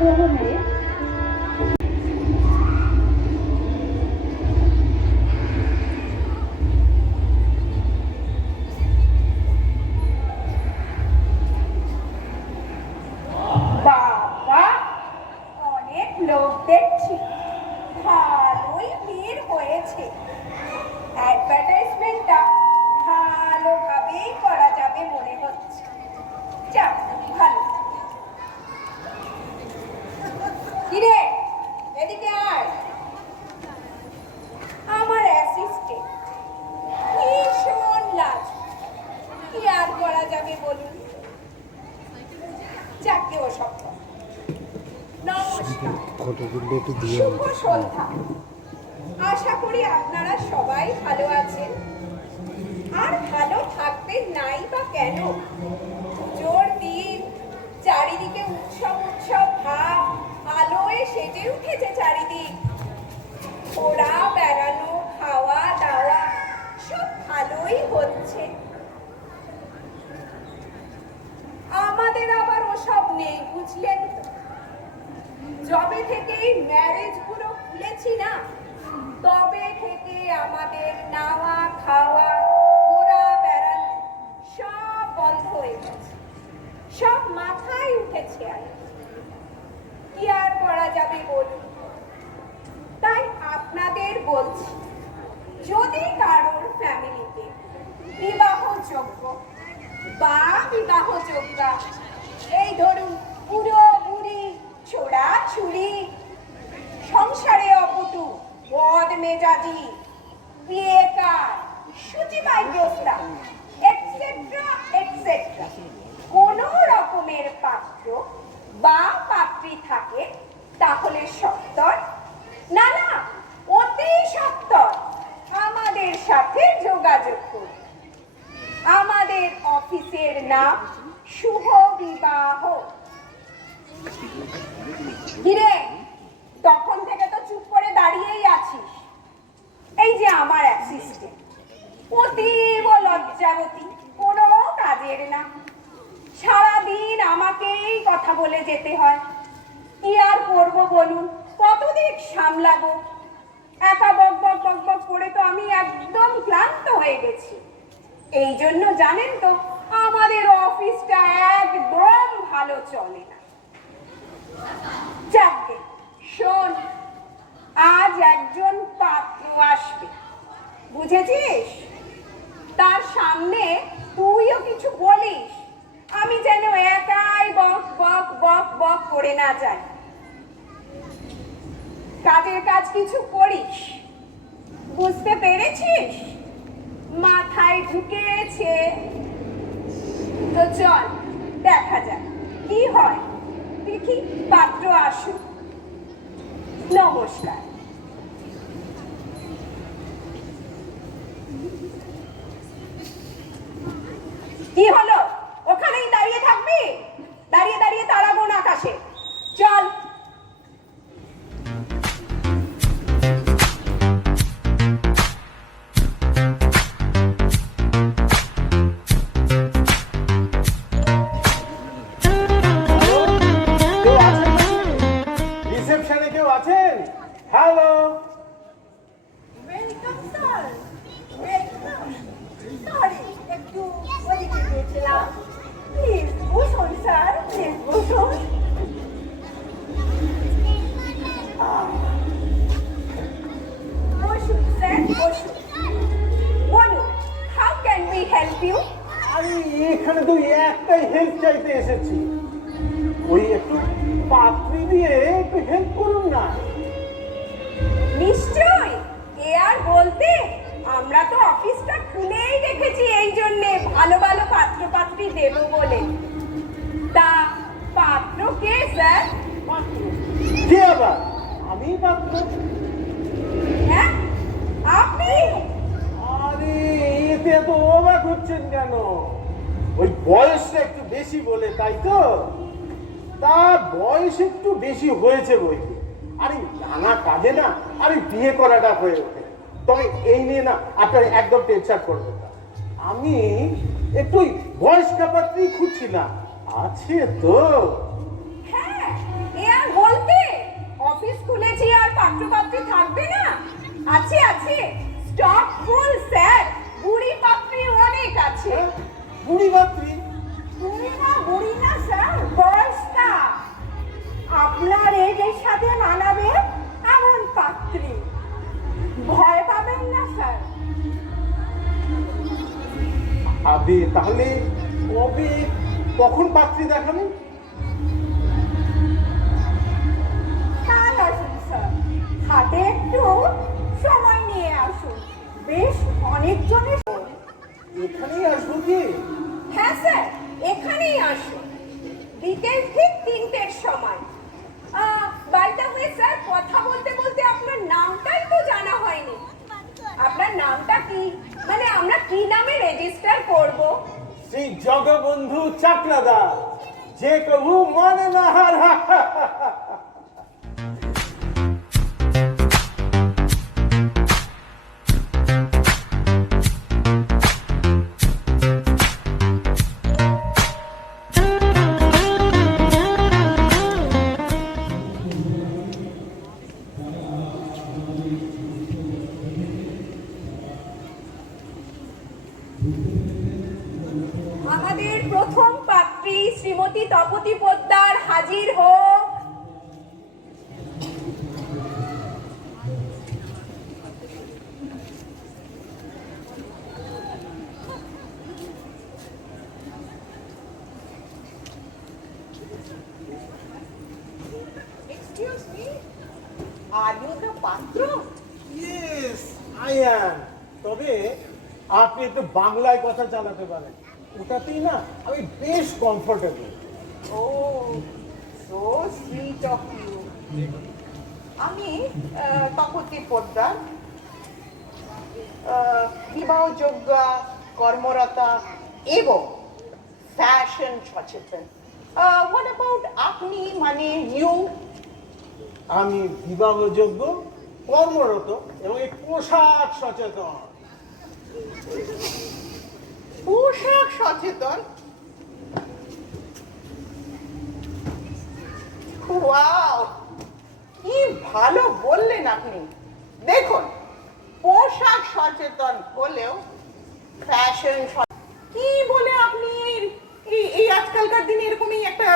গ্রহণে বাবা, অনেক লোক দেখছি, ভালোই ভিড় হয়েছে। অ্যাডভার্টাইজমেন্টটা ভালোভাবেই করা যাবে মনে হচ্ছে। যাক, ভালো। কিরে, এদিকে আয়। আমার অ্যাসিস্ট্যান্ট ভীষণ লাজ, কি আর করা যাবে বলুন। যাকে ও সব নমস্কার, শুভ সন্ধ্যা। আশা করি আপনারা সবাই ভালো আছেন, আর ভালো থাকবেন নাই বা কেন। জোর দিন, চারিদিকে উৎসব উৎসব ভাব, আলোয় সেজে উঠেছে চারিদিক। ঘোরা বেড়ানো, খাওয়া দাওয়া সব ভালোই হচ্ছে। আমাদের আবার ওসব নেই, বুঝলেন তো। যবে থেকে এই ম্যারেজ গুলো খুলেছি না, তবে থেকে আমাদের নাওয়া খাওয়া ঘোরা বেড়ানো সব বন্ধ হয়ে গেছে, সব মাথায় উঠেছে। আর কি আর করা যাবে বলুন। তাই আপনাদের বলছি, যদি কারোর ফ্যামিলিতে বিবাহযোগ্য বা বিবাহযোগ্যা, এই ধরুন বুড়ো বুড়ি, ছোড়া ছুরি, সংসারে অপটু, বদ মেজাজি, বেকার, শুচিবাইগ্রস্তা, এটসেট্রা এটসেট্রা কোন রকমের পাত্র বা পাত্রী থাকে, তাহলে সত্তর, না না অতি সত্তর আমাদের সাথে যোগাযোগ করুন। আমাদের অফিসের নাম শুভ বিবাহ। কিরে, তখন থেকে তো চুপ করে দাঁড়িয়েই আছিস। এই যে আমার অ্যাসিস্ট্যান্ট, অতীব লজ্জাবতী, কোনো কাজের না। সারাদিন আমাকেই কথা বলে যেতে হয়। কি আর করবো বলুন, কতদিন সামলাবো। একা বক বক বক বক করে তো আমি একদম ক্লান্ত হয়ে গেছি। এই জন্য জানেন তো, আমাদের অফিসটা একদম ভালো চলে না। যাকে শোন, আজ একজন পাত্র আসবে, বুঝেছিস? তার সামনে তুইও কিছু বলিস, আমি যেন একাই বক বক বক বক করে না যাই। কাজের কাজ কিছু করিস, বুঝতে পেরেছিস? মাথায় ঢুকেছে তো চল দেখা যাক কি হয়। দেখি পাত্র আসুক। নমস্কার। কি হলো, ওখানেই দাঁড়িয়ে থাকবি? দাঁড়িয়ে দাঁড়িয়ে তারা গোন আকাশে। চল। রিসেপশনে কেউ আছেন? Hello, welcome sir, welcome. Sorry, একটু ওদিকে গিয়েছিলাম। প্লিজ বসুন স্যার, প্লিজ বসুন। বসুন স্যার, বসুন। বলুন, how can we help you? আমি এখানে তো একটাই হেল্প চাইতে এসেছি। ওই একটু পাত্রী দিয়ে একটু হেল্প করুন না। নিশ্চয়, এ আর বলতে, আমরা তো অফিসটা খুলেই রেখেছি এই জন্যে, ভালো ভালো পাত্র পাত্রী দেব বলে। তা পাত্র কে স্যার? পাত্র কে আবার? আমি পাত্র। হ্যাঁ, আপনি? আরে এতে এত অবাক হচ্ছেন কেন? ওই বয়সটা একটু বেশি বলে, তাই তো? তার বয়স একটু বেশি হয়েছে বই। আরে নানা কাজে না আরে বিয়ে করাটা হয়ে ওঠে। তবে এই নিয়ে না আপনার একদম টেনশন করবেন না। আমি একটু বয়স্কা পাত্রী খুঁজছিলাম, আছে তো? হ্যাঁ, এ আর বলতে, অফিস খুলেছি আর পাত্রপাত্রী থাকবে না? আছে আছে, স্টক ফুল স্যার, বুড়ি পাত্রী অনেক আছে। বুড়ি পাত্রী? বুড়ি না স্যার, বয়স্কা। আপনার এজের সাথে মানাবে এমন পাত্রী। ভয় পাবেন না স্যার। আবে তাহলে কবে, কখন পাত্রী দেখাবেন? কাল আসুন স্যার, হাতে একটু সময় নিয়ে আসুন। বেশ অনেকজনের। এখানেই আসবো কি? হ্যাঁ স্যার, এখানেই আসুন, বিকেল ঠিক 3টের সময়। বাই দ্য ওয়ে স্যার, কথা বলতে বলতে আপনার নামটাই তো জানা হয়নি। আপনার নামটা কি, মানে আমরা কি নামে রেজিস্টার করব? শ্রী জগবন্ধু চাকলাদার, যে কবু মানে না হারা। আমাদের প্রথম পাত্রী শ্রীমতী তপতী পোদ্দার হাজির হোক। Excuse me, are you the patro? Yes I am. তবে আপনি একটু বাংলায় কথা চালাতে পারেন, ওটাতেই না আমি বেশ comfortable. Oh, so sweet of you. আমি তপতী পোদ্দার, বিবাহযোগ্য, কর্মরতা এবং ফ্যাশন সচেতন। What about আপনি, মানে ইউ? আমি বিবাহযোগ্য, কর্মরত এবং এই পোশাক সচেতন। পোশাক সচেতন? ওয়াও, কি ভালো বললেন আপনি। দেখুন, পোশাক সচেতন হলেও ফ্যাশন, কি বলে আপনি এই আজকালকার দিনে এরকমই একটা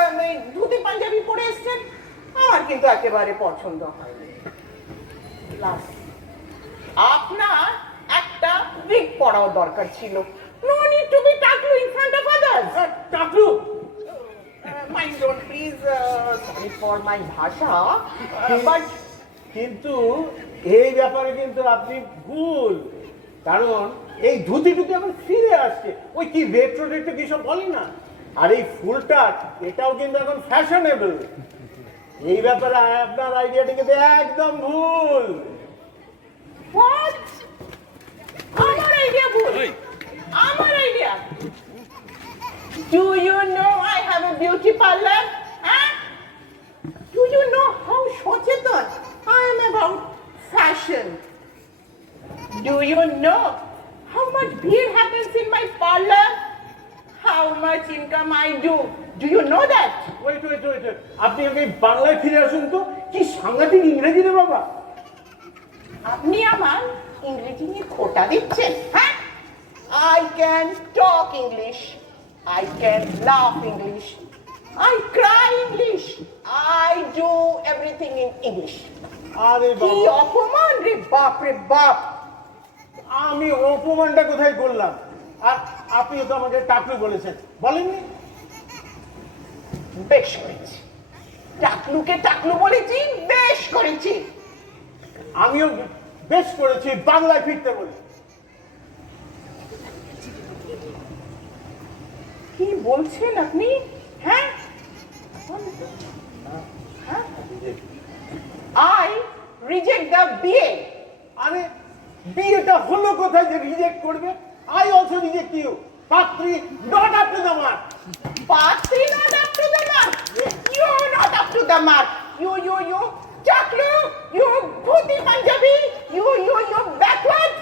ধুতি পাঞ্জাবি পরে এসছেন, আমার কিন্তু একেবারে পছন্দ হয়নি। Plus, আপনার একটা উইগ পরাও দরকার ছিল। No need to be টাকলু in front of others. টাকলু? Mind don't please, sorry for my ভাষা, but কিন্তু এই ব্যাপারে কিন্তু আপনি ভুল, কারণ এই ধুতি টুতি এখন ফিরে আসছে, ওই কি রেট্রো রেট্রো কি সব বলে না, আর এই ফুলটা এটাও কিন্তু এখন ফ্যাশনেবল। এই ব্যাপারে আপনার আইডিয়াটা কিন্তু একদম ভুল। what? আমার আইডিয়া ভুল? আমার idea? Do you know I have a beauty parlor? Huh? Do you know how সচেতন I am about fashion? Do you know how much beer happens in my parlor? How much income I do? Do you know that? Wait, আপনি আগে বাংলায় ফিরে আসুন তো, কি সাংঘাতিক ইংরেজি রে বাবা। আপনি আমার ইংরেজি নিয়ে খোটা দিচ্ছেন, হ্যাঁ? I can talk English. I can laugh English. I cry English. I do everything in English. আরে কি বাবা, অপমান রে বাপ রে বাপ! আমি অপমানটা কোথায় করলাম? আর আপনি তো আমাকে টাকলু বলেছেন, বলেননি? বেশ করেছি, টাকলুকে টাকলু বলেছি, বেশ করেছি। আমিও বেশ করেছি বাংলায় ফিরতে বলে। কি বলছেন আপনি, হ্যাঁ? I reject the BA. আরে বিয়েটা হলো কোথায় যে রিজেক্ট করবে? I also reject you. পাত্রী not up to the mark. Patri not up to the mark. You're not up to the mark. You. Chaklu, you Bhuti Punjabi. You backward.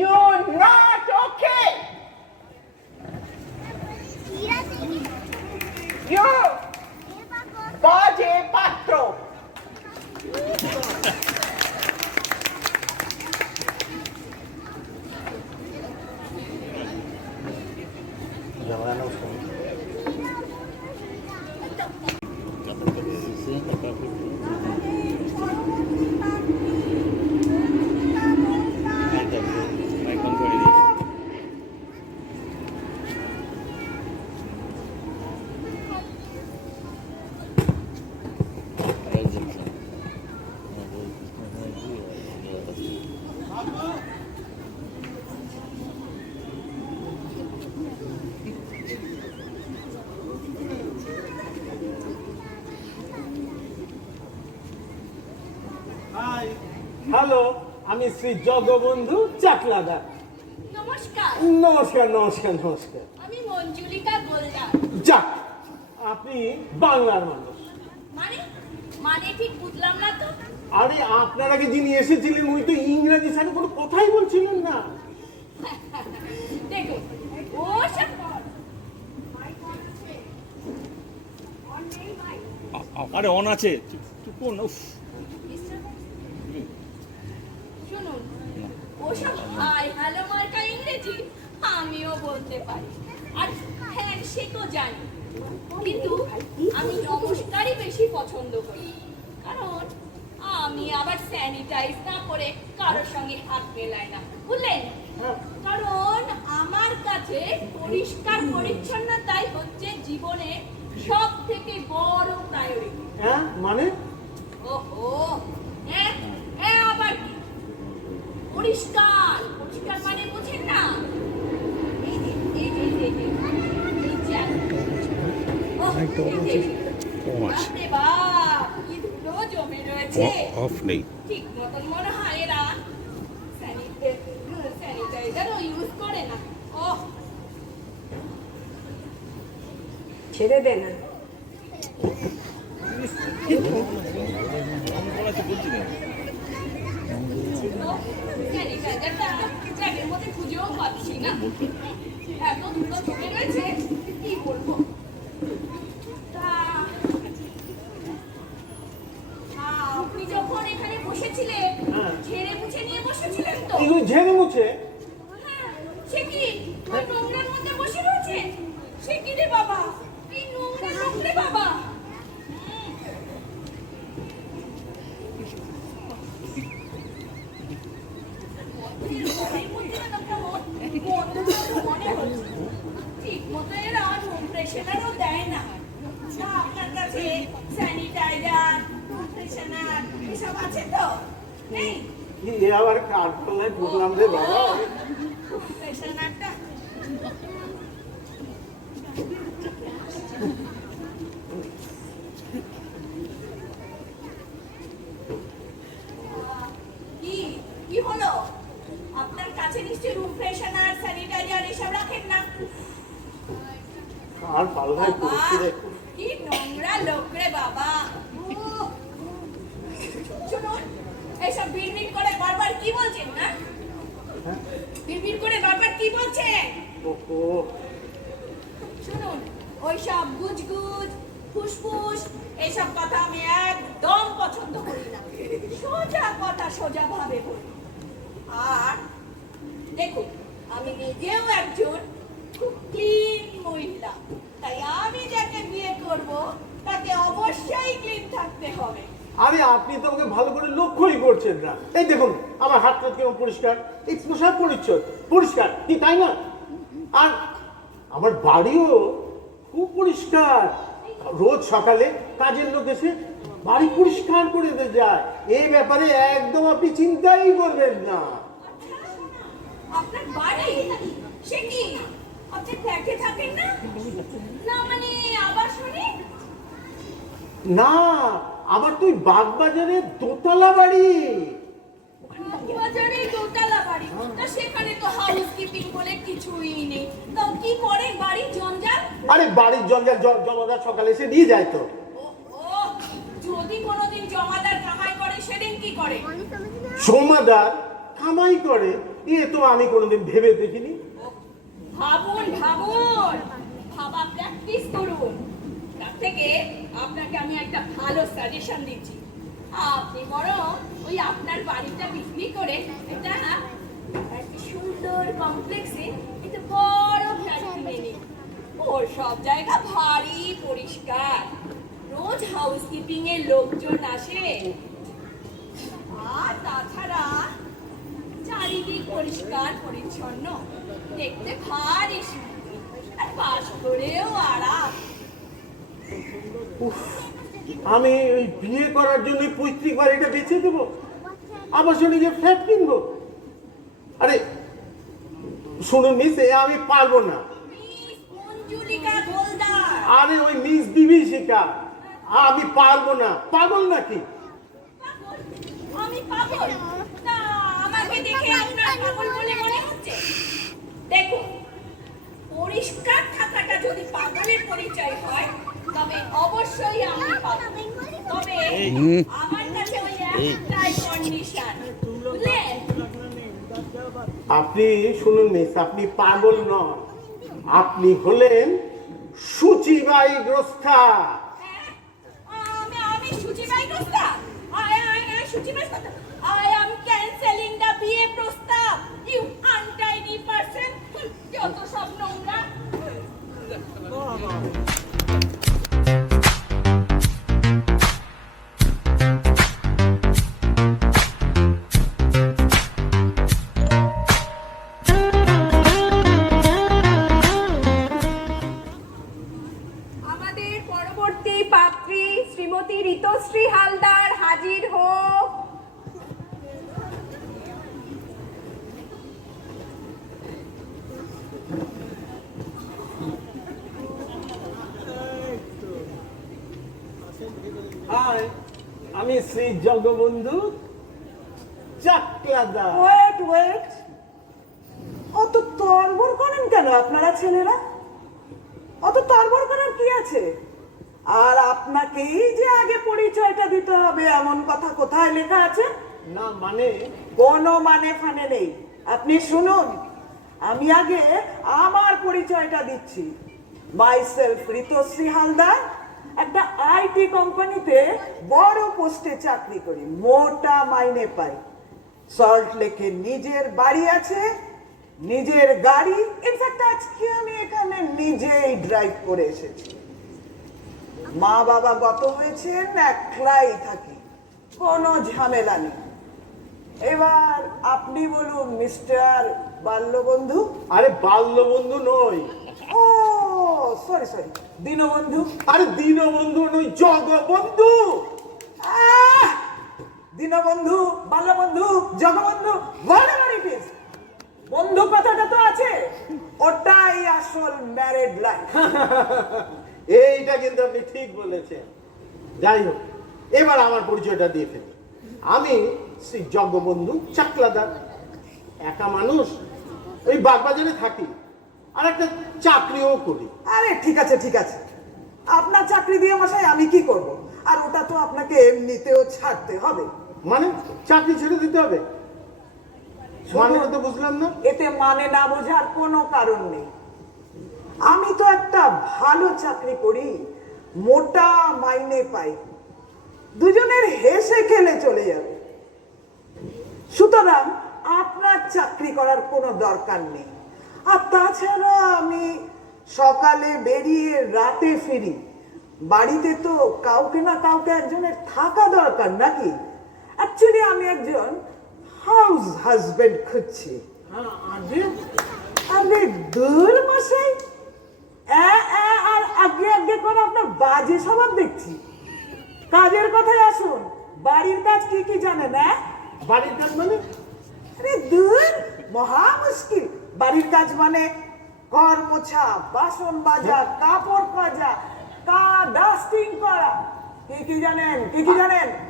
You're not okay. You, Baje hello, আমি শ্রী জগবন্ধু চাকলাদার। নমস্কার, নমস্কার নমস্কার নমস্কার। আমি মঞ্জুলিকা গোলদার। যাক, আপনি বাংলার মানুষ। মানে মানে ঠিক বুঝলাম না তো। আরে আপনার আগে যিনি এসেছিলেন উনি তো ইংরেজি ছাড়া কোনো কথাই বলছিলেন না। দেখুন, ও সব আরে অন আছে, তুই কোন উফ শুনুন, ওসব হাই হ্যালো মার্কা ইংরেজি আমিও বলতে পারি, আর হ্যাঁ সে তো জানি, কিন্তু আমি নমস্কারই বেশি পছন্দ করি, কারণ আমি আবার স্যানিটাইজ না করে কারোর সঙ্গে হাত মেলাই না, বুঝলেন? কারণ আমার কাছে পরিষ্কার পরিচ্ছন্নতাই হচ্ছে জীবনে সব থেকে বড় প্রায়োরিটি। হ্যাঁ মানে? ওহো, হ্যাঁ হ্যাঁ আবার কি? পরিষ্কার পরিষ্কার মানে বুঝেন না? এই যে এই যে এই যে এই যে ওহ, এই যে, বাপরে বাপ, কি ধুলো জমে রয়েছে। অফ নেই। ঠিক মতন মনে হয় এরা স্যানিটাইজারও ইউজ করে না। ওহ, ছেড়ে দে না। স্যানিটাইজারটা ব্যাগের মধ্যে খুঁজেও পাচ্ছি না, এত ধুলো জমে রয়েছে, কি বলবো। তা আপনি যখন এখানে বসেছিলেন, ঝেড়ে মুছে নিয়ে বসেছিলেন তো? এগুলো ঝেড়ে মুছে? হ্যাঁ, সে কি ওই নোংরার মধ্যে বসে রয়েছে? সে কি রে বাবা, এই নোংরা লোক রে বাবা। ঠিক মতো এরা রুম ফ্রেশনারও দেয় না। আপনার কাছে স্যানিটাইজার, রুম ফ্রেশনার এসব আছে তো? নেই? এ আবার কার পাল্লায় ঢুকলাম রে বাবা। ফ্রেশনারটা কি কি হলো? আপনার কাছে নিশ্চয়ই রুম ফ্রেশনার, স্যানিটাইজার এসব রাখেন না? কার পাল্লায় বাবা, পড়ছি রে। কি নোংরা লোক রে বাবা। উহ, শুনুন, এইসব বিড়বিড় করে বারবার কি বলছেন না? বিড়বিড় করে বারবার কি বলছেন? ওহো, শুনুন, ওইসব গুজগুজ ফুসফুস এইসব কথা আমি একদম পছন্দ করি না। সোজা কথা সোজা ভাবে বলি। আর দেখুন, আমি নিজেও একজন খুব ক্লিন মহিলা, তাই আমি যাকে বিয়ে করব তাকে অবশ্যই ক্লিন থাকতে হবে। আরে আপনি তো আমাকে ভালো করে লক্ষ্যই করছেন না। এই দেখুন আমার হাতটা কেমন পরিষ্কার, এই পোশাক পরিচ্ছদ পরিষ্কার, কি তাই না? আর আমার বাড়িও খুব পরিষ্কার। রোজ সকালে কাজের লোক এসে বাড়ি পরিষ্কার করে দিয়ে যায়। এই ব্যাপারে একদম আপনি চিন্তাই করবেন না। আপনার বাড়ি? সে কি আপনি ফ্ল্যাটে থাকেন না? না মানে আবার শুনি না, আবার তুই বাগবাজারে দোতলা বাড়ি। বাজারে দোতলা বাড়ি, তা সেখানে তো হাউস কিপিং বলে কিছুই নেই। তা কি করে বাড়ির জঞ্জাল? আরে বাড়ির জঞ্জাল জমাদার সকালে এসে দিয়ে যায় তো। ও, যদি কোনোদিন জমাদার কামাই করে সেদিন কি করে? জমাদার কামাই করে? এ তো আমি কোনোদিন ভেবে দেখিনি। ভাবুন ভাবুন, ভাবা প্র্যাকটিস করুন। তার থেকে আপনাকে আমি একটা ভালো সাজেশন দিচ্ছি। আপনি বরং ওই আপনার বাড়িটা বিক্রি করে একটা সুন্দর কমপ্লেক্সে একটা বড় ফ্ল্যাট কিনে নিন। ওর সব জায়গা ভারী পরিষ্কার, রোজ হাউসকিপিং এর লোকজন আসে, আর তাছাড়া চারিদিক পরিষ্কার পরিচ্ছন্ন, দেখতে ভারী সুন্দর, আর বাস করেও আরাম। আমি ওই বিয়ে করার জন্য পৈতৃক বাড়িটা বেছে দেবো, আবাসনিক ফ্ল্যাট কিনবো। আরে শুনুন মিস, আমি পারবো না। মিস মঞ্জুলিকা গোলদার। আরে ওই মিস বিভীষিকা, আমি পারবো না। পাগল নাকি? পাগল? আমি পাগল? না, আমাকে দেখে আপনার পাগল বলে মনে হচ্ছে? দেখুন, পরিষ্কার থাকাটা যদি পাগলের পরিচয় হয়, তবে অবশ্যই আমি পাগল। তবে আমার কাছে ওই একটাই কন্ডিশন, বুঝলেন? আপনি শুনুন মিস, আপনি পাগল নন, আপনি হলেন সূচিবাইগ্রস্তা। হ্যাঁ? আমি সূচিবাই প্রস্তাব? I সূচিবাই প্রস্তাব? I am cancelling the বিয়ে প্রস্তাব, you untidy person! যত সব নোংরা। আমাদের পরবর্তী পাত্রী শ্রীমতী ঋতশ্রী হালদার হাজির হোক। হাই, আমি শ্রী জগবন্ধু চাকলাদা। ওয়েট, অত তরবর করেন কেন আপনারা ছেলেরা? অত তরবর করার কি আছে? আর আপনাকেই যে আগে পরিচয়টা দিতে হবে এমন কথা কোথায় লেখা আছে? না মানে, কোনো মানে ফানে নেই। আপনি শুনুন, আমি আগে আমার পরিচয়টা দিচ্ছি। মাইসেলফ ঋতশ্রী হালদার, একটা আইটি কোম্পানিতে বড় পোস্টে চাকরি করি, মোটা মাইনে পাই। সল্ট লেকে নিজের বাড়ি আছে, নিজের গাড়ি। ইনফ্যাক্ট আজকে আমি এখানে নিজেই ড্রাইভ করে এসেছি। মা বাবা গত হয়েছেন, একলাই থাকি, কোনো ঝামেলা নেই। এবার আপনি বলুন মিস্টার বাল্যবন্ধু। আরে বাল্যবন্ধু নই, ও সরি, দীনবন্ধু। আরে দীনবন্ধু নই, জগবন্ধু। আহ! Dinabandhu, বাল্যবন্ধু, Jagabandhu, whatever it is, বন্ধু কথাটা তো আছে, ওটাই আসল ম্যারেড লাইফ। এইটা কিন্তু আপনি ঠিক বলেছেন। যাই হোক, এবার আমার পরিচয়টা দিয়ে ফেলি। আমি শ্রী জগবন্ধু চাকলাদার, একা মানুষ, ওই বাগবাজারে থাকি, আর একটা চাকরিও করি। আরে ঠিক আছে, আপনার চাকরি দিয়ে মশাই আমি কি করব? আর ওটা তো আপনাকে এমনিতেও ছাড়তে হবে। মানে চাকরি ছেড়ে দিতে হবে? মানেটা তো বুঝলাম না। এতে মানে না বোঝার কোনো কারণ নেই। আমি তো একটা ভালো চাকরি করি, মোটা মাইনে পাই, দুজনের হেসে খেলে চলে যাবে। সুতরাং আপনার চাকরি করার কোনো দরকার নেই। আর তাছাড়া আমি সকালে বেরিয়ে রাতে ফিরি, বাড়িতে তো কাউকে না কাউকে একজনের থাকা দরকার নাকি? অ্যাকচুয়ালি আমি একজন হাউস হাজবেন্ড খুঁজছি। আরে দূর মশাই, আর আগে করে আপনার বাজে স্বভাব দেখছি। কাজের কথায় আসুন, বাড়ির কাজ কি কি জানেন? বাড়ির কাজ মানে? আরে দূর, মহা মুশকিল। বাড়ির কাজ মানে ঘর মোছা, বাসন মাজা, কাপড় কাচা, ডাস্টিং করা। কি জানেন?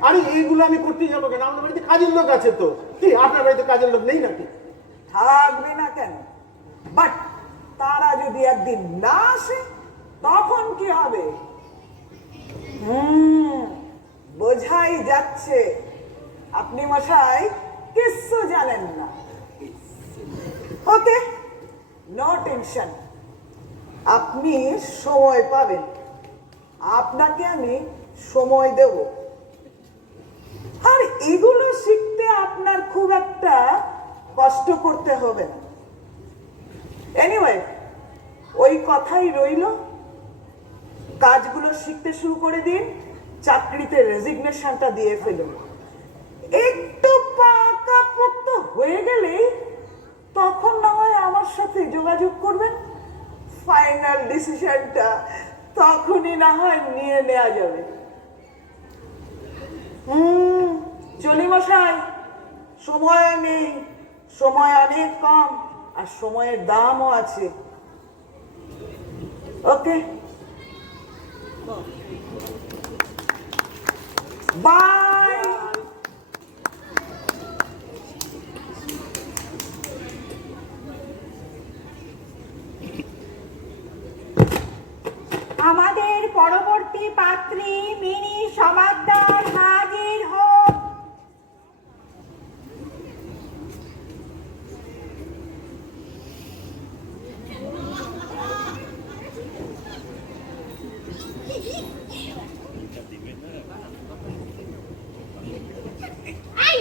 আরে এইগুলো আমি করতে যাবো কেন? আমার বাড়িতে কাজের লোক আছে তো। কি আপনার বাড়িতে কাজের লোক নেই নাকি? থাকবে না কেন? বাট তারা যদি একদিন না আসে তখন কি হবে? বোঝাই যাচ্ছে আপনি মশাই কিচ্ছু জানেন না। ওকে, নো টেনশন, আপনি সময় পাবেন, আপনাকে আমি সময় দেব। আর এগুলো শিখতে আপনার খুব একটা কষ্ট করতে হবে না। এনিওয়ে, ওই কথাই রইল, কাজগুলো শিখতে শুরু করে দিন, চাকরিতে রেজিগনেশনটা দিয়ে ফেলুন। একটু পাকাপোক্ত হয়ে গেলেই তখন না হয় আমার সাথে যোগাযোগ করবেন, ফাইনাল ডিসিশনটা তখনই না হয় নিয়ে নেওয়া যাবে। চলি মশাই, সময় নেই, সময় অনেক কম আর সময়ের দামও আছে। ওকে, বাই। আমাদের পরবর্তী পাত্রী মিনি সমাদদার হাজির হোক। আই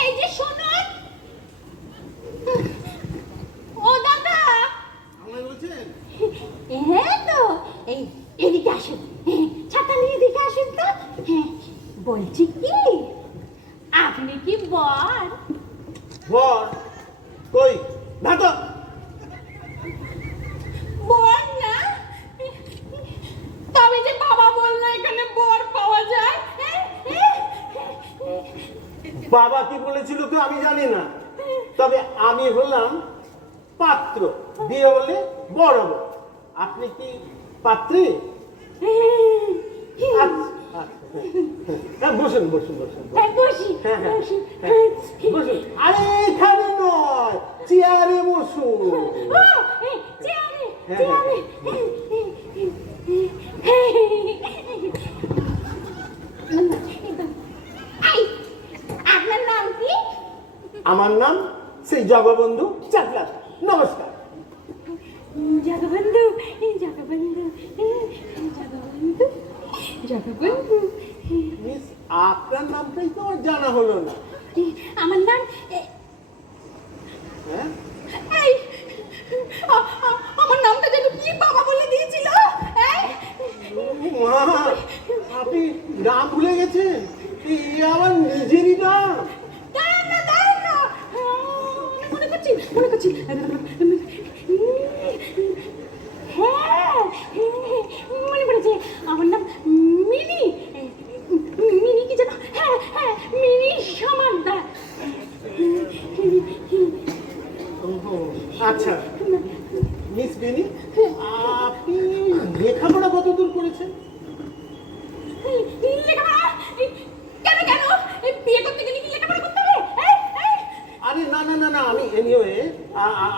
এই যে শুনুন, ও দাদা, আমায় বলছেন? হ্যাঁ তো এই এদিকে আসুন, ছাতা নিয়ে এদিকে আসুন তো। হ্যাঁ, বলছি কি, আপনি কি বর? বর কই? না তো। বর না, তবে যে বাবা বললো এখানে বর পাওয়া যায়। বাবা কি বলেছিল তো আমি জানি না, তবে আমি হলাম পাত্র, বিয়ে হলে বড় বড়। আপনি কি পাত্রী? আচ্ছা, আচ্ছা, হ্যাঁ, বসুন বসুন বসুন বসুন। হ্যাঁ, বসি হ্যাঁ, হ্যাঁ, বসি। হ্যাঁ, বসুন। আরে এখানে নয়, চেয়ারে বসুন। ও, চেয়ারে হ্যাঁ, চেয়ারে। এই, আপনার নাম কি? আমার নাম সেই জগবন্ধু চাকলা। নমস্কার। জগবন্ধু, জগবন্ধু, জগবন্ধু, জগবন্ধু। মিস, আপনার নামটাই তো আমার জানা হলো না। আমার নাম হ্যাঁ, এই, আমার নামটা যেন কি বাবা বলে দিয়েছিল। এই, মা, আপনি নাম ভুলে গেছেন? এ আমার নিজেরই নাম। দাঁড়ান না, দাঁড়ান না। মনে করছি, মনে করছি। হ্যাঁ, মনে পড়েছে, আমার নাম মিনি। মিনি কি যেন? হ্যাঁ হ্যাঁ, মিনি সমাদদার। ওহো, আচ্ছা মিস বেনি, আপনি লেখাপড়া কত দূর করেছেন? লেখাপড়া? কেন কেন? বিয়ে করতে গেলে কি লেখাপড়া করতে হবে? আরে না না না না, আমি এনিওয়ে,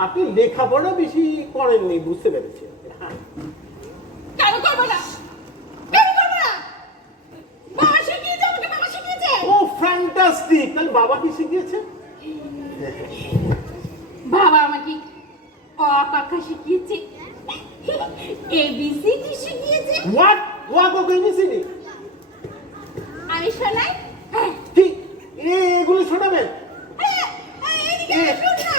আপনি লেখাপড়া বেশি করেননি, বুঝতে পেরেছি। হ্যাঁ, কেন করবো না? কেন করবো না? বাবা শিখিয়েছে আমাকে, বাবা শিখিয়েছে। ও ফ্যান্টাস্টিক। তাহলে বাবা কি শিখিয়েছে? বাবা আমাকে অ আঁকা শিখিয়েছে, এবিসিডি শিখিয়েছে। হোয়াট? হোয়াট ও এবিসিডি? আমি শোনাই? হ্যাঁ, ঠিক, এগুলো শোনাবেন? হ্যাঁ, এদিকে আসুন না।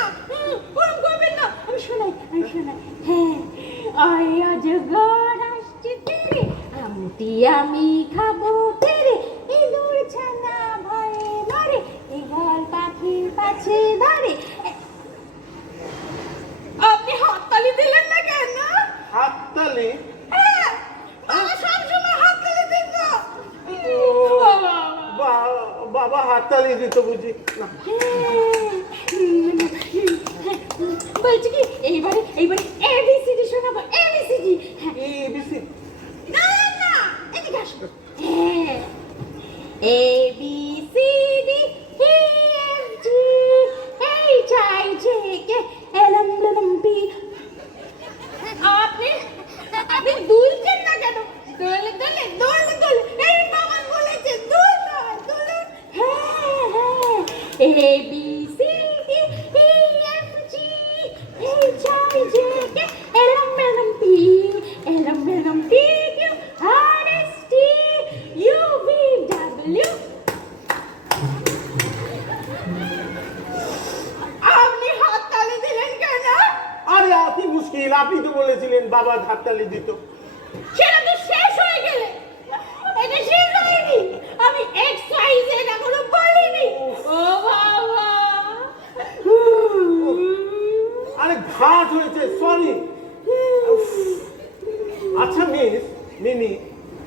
ওরম করবেন না, আমি শোনাই, আমি শোনাই। হ্যাঁ, আয় অজগর আসছে তেরে, আমটি আমি খাবো তেরে, ইঁদুর ছানা ভয়ে মরে, এবার পাখির পাছে ধরে। আপনি হাততালি দিলেন না কেন? হাততালি? হ্যাঁ, বাবা সবসময় হাততালি দিত। বাবা, বাবা হাততালি দিত বুঝি না। বলছি কি, এইবারে এবিসিডি শোনাবো, এবিসিডি। এবিসি? না না, এদিকে আসো। হ্যাঁ, ABCD E F G H I J K L M N O P. আপনি দুলছেন না কেন? দোলে দোলে দোলে দোলে, এই বাবা বলেছে দুল না, দুলুন। হ্যাঁ হ্যাঁ, A B C D E F G H I J K L M N O P, L M N O P Q R S T U V W. আপনি হাততালি দিলেন কেন? আরে আপনি মুশকিল, আপনি তো বলেছিলেন বাবা হাততালি দিত। সেটা তো শেষ হয়ে গেলে, এটা শেষ হয়নি। আমি এক্স ওয়াই জেড এখনো বলিনি। ও বাবা, আরে ঘাট হয়েছে, সরি। আচ্ছা মিস মিনি,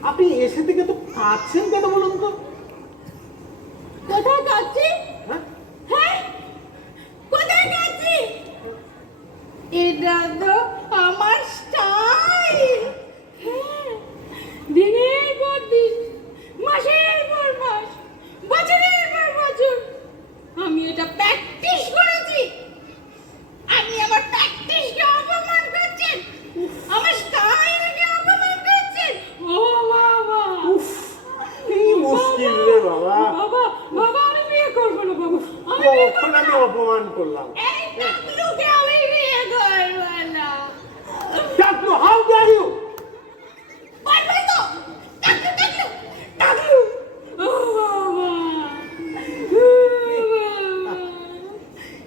আপনি এসে থেকে তো কাঁদছেন কেন বলুন তো? ওখানে আমি অপমান করলাম। এই টাকলুকে আমি বিয়ে করব না। টাকলু, হাউ ডেয়ার ইউ! বলবি তো? টাকলু, টাকলু, টাকলু। ও বাবা।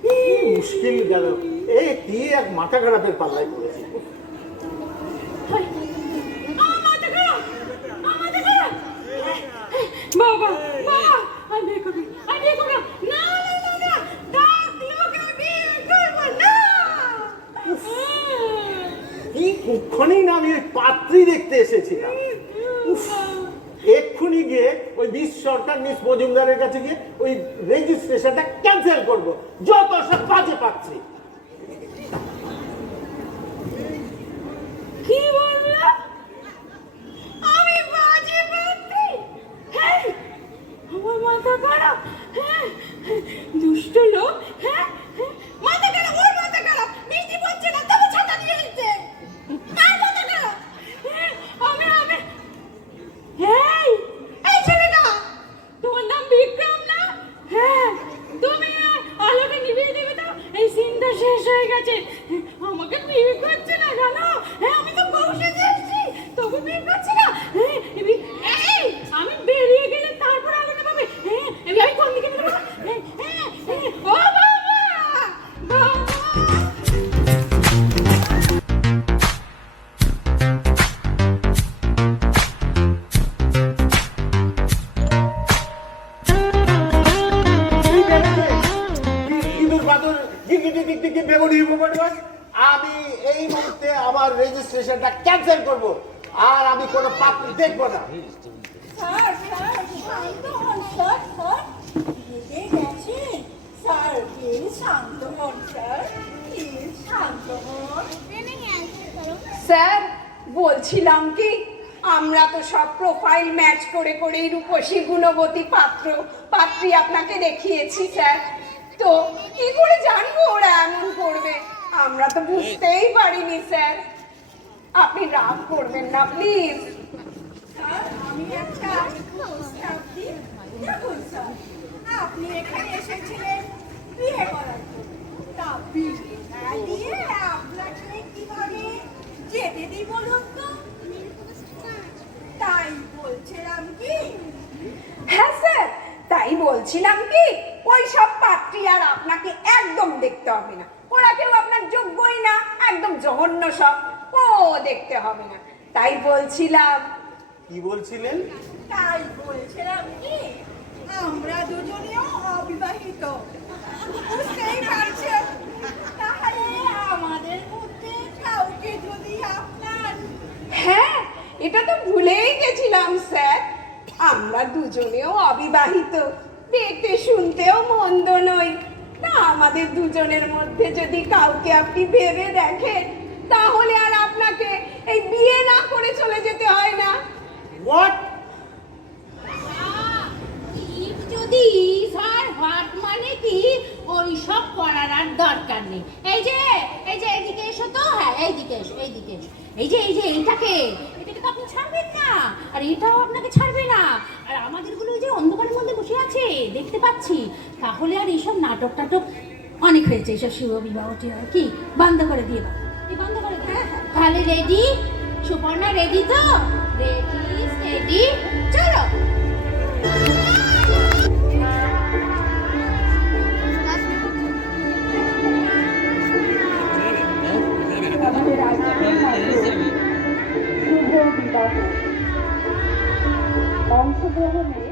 কি মুশকিল গেল, এই কি এক মাথা খারাপের পাল্লায় পড়েছি। বাবা, বাবা, আমি বিয়ে করবো, আমি বিয়ে করবো না, না, না, না, টাকলুকে বিয়ে করবো না। কি কুক্ষণেই না আমি ওই পাত্রী দেখতে এসেছিলাম। উফ, এক্ষুনি গিয়ে ওই মিস সরকার, মিস মজুমদারের কাছে গিয়ে ওই রেজিস্ট্রেশনটা ক্যান্সেল করবো। যত সব বাজে পাত্রী। কি বললো? আমি বাজে পাত্রী? হ্যাঁ, আমার মাথা খারাপ। হ্যাঁ, দুষ্ট লোক। হ্যাঁ, মাথা খারাপ, ওর মাথা খারাপ। বৃষ্টি পড়ছে না, তবে ছাতা নিয়ে এসেছে। কার মাথা খারাপ? আমি এই ছেলেটা, তোমার নাম বিক্রম না? হ্যাঁ, তুমি আলোটা নিভিয়ে দেবে তো? এই সিনটা শেষ হয়ে গেছে। আমাকে বিয়ে করছে না জানো? হ্যাঁ, আমি তো বউ সেজে এসেছি, তবু বিয়ে করছে না। এই, আমি বেরিয়ে গেলে তারপর আলোটা পাবে। হ্যাঁ, আমি কোন দিকে যাবো? ও বাবা, বাবা। আমি এই মুহূর্তে আমার রেজিস্ট্রেশনটা ক্যান্সেল করব, আর আমি কোনো পাত্রী দেখবো না। স্যার, স্যার, শান্ত হন, স্যার, স্যার। রেগে গেছেন? স্যার, প্লিজ শান্ত হন, স্যার। প্লিজ শান্ত হন। স্যার, বলছিলাম কি, আমরা তো সব প্রোফাইল ম্যাচ করে করেই রূপসী গুণবতী পাত্রী আপনাকে দেখিয়েছি স্যার। তো কি করে জানবো ওরা এমন করবে? আমরা তো বুঝতেই পারিনি স্যার। আপনি রাগ করবেন না প্লিজ। স্যার, আমি একটা প্রস্তাব দিই। দেখুন স্যার, আপনি এখানে এসেছিলেন বিয়ে করার জন্য। তা বিয়ে না দিয়ে আপনাকে কিভাবে যেতে দিই বলুন তো? তাই বলছিলাম কি? হ্যাঁ স্যার, তাই বলছিলাম কি, ওই সব পাত্রী আর আপনাকে একদম দেখতে হবে না। ওরা কেউ আপনার যোগ্যই না, একদম জঘন্য সব। ও দেখতে হবে না। তাই বলছিলাম। কি বলছিলেন? তাই বলছিলাম কি, আমরা দুজনেও অবিবাহিত, বুঝতেই পারছেন। তাহলে আমাদের মধ্যে কাউকে যদি আপনার... হ্যাঁ, এটা তো ভুলেই গেছিলাম স্যার। আমরা দুজনেও অবিবাহিত, দেখতে শুনতেও মন্দ নই। তা আমাদের দুজনের মধ্যে যদি কাউকে আপনি ভেবে দেখেন, তাহলে আর আপনাকে এই বিয়ে না করে চলে যেতে হয় না। হোয়াট? যদি স্যার হোয়াট মানে কি, ওই সব করার আর দরকার নেই। এই যে এদিকে এসো তো। হ্যাঁ, এইদিকে এসো, এইদিকে এসো। এটাকে আপনি ছাড়বেন না, আর এটাও আপনাকে ছাড়বে না। আর আমাদেরগুলো ওই যে অন্ধকারের মধ্যে বসে আছে, দেখতে পাচ্ছি। তাহলে আর এইসব নাটক টাটক অনেক হয়েছে, এইসব শিব বিবাহ কি বন্ধ করে দিয়ে দাও, বন্ধ করে দিয়ে। তাহলে রেডি সুপর্ণা? রেডি তো? রেডি, চলো। আমাদের আজকের শুভ বিবাহ অংশগ্রহণে